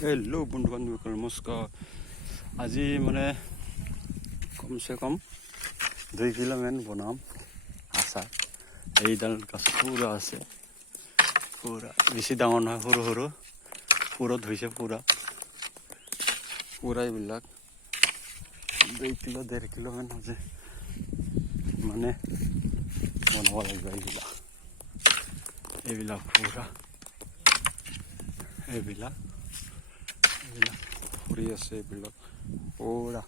Hello' বন্ধু বান্ধৱীসকল নমস্কাৰ। আজি মানে কমচে কম 2 কিলোমান বনাম আচাৰ। এইডাল গছ পুৰা আছে, পুৰা বেছি ডাঙৰ নহয়, সৰু সৰু পুৰত হৈছে পুৰা এইবিলাক 2 কিলো 1.5 কিলোমান হৈছে মানে বনাব লাগিব। এইবিলাক পুৰা এইবিলাক ফুৰি আছে, এইবিলাক পুৰা